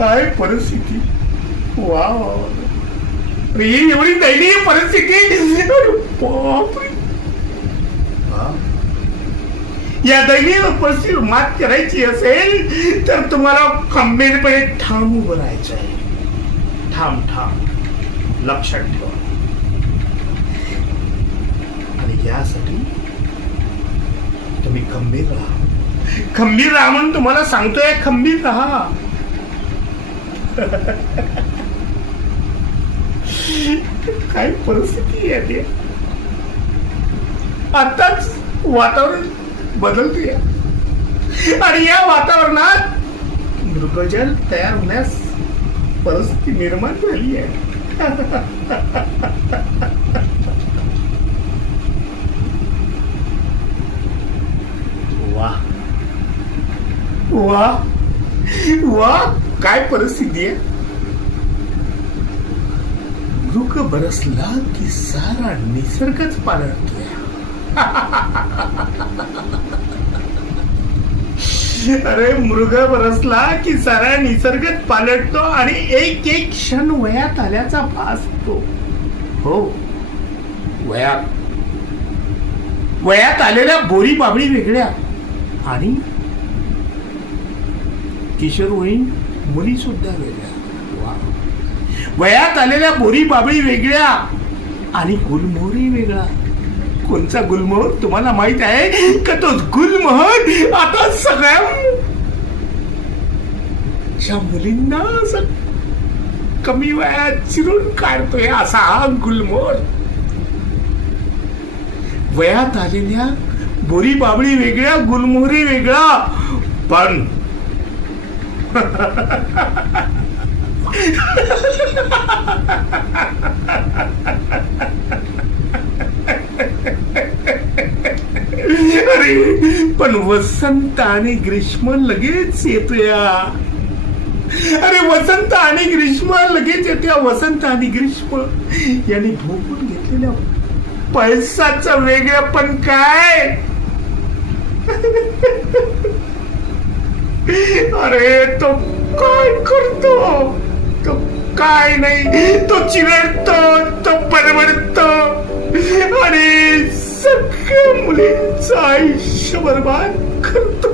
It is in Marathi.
काय परिस्थिती. वा वा वा. अरे एवढी दयनीय परिस्थिती. अरे बापरे. या दयनीय परिस्थितीवर मात करायची असेल तर तुम्हाला खंबीरपणे ठाम उभं राहायचं आहे. ठाम ठाम लक्षात ठेवा. आणि यासाठी तुम्ही खंबीर राहा. खंबीर राहा म्हणून तुम्हाला सांगतोय. खंबीर राहा. काय परिस्थिती आहे ते. आताच वातावरण बदलते आणि या वातावरणात मृगजल तयार होण्यास परिस्थिती निर्माण झाली आहे. वा वा वा. काय परिस्थिती आहे. मृग बरसला की सारा निसर्गच पालटतोय. अरे मृग बरसला की सारा निसर्गच पालटतो आणि एक एक क्षण वयात आल्याचा भासतो. हो, वयात आलेल्या बोरी बाबळी वेगळ्या आणि किशोरवयीन मुली सुद्धा वेगळ्या. वयात आलेल्या बोरी बाबळी वेगळ्या आणि गुलमोहरही वेगळा. कोणचा गुलमोहर तुम्हाला माहित आहे का? तो गुलमोहर आता सगळ्या मुलींना कमी वयात चिरून काढतोय असा हा गुलमोहर. वयात आलेल्या बोरी बाबळी वेगळ्या, गुलमोहरी वेगळा, पण अरे पण वसंत आणि ग्रीष्म लगेच येतोया. अरे वसंत आणि ग्रीष्म लगेच येतोया. वसंत आणि ग्रीष्म यांनी भोगून घेतलेल्या पैसाचं वेगळं पण काय. अरे तो काय करतो. तो काय नाही. तो चिरडतो, तो परवडतो आणि सगळ्या मुलींचं आयुष्य बर्बाद करतो.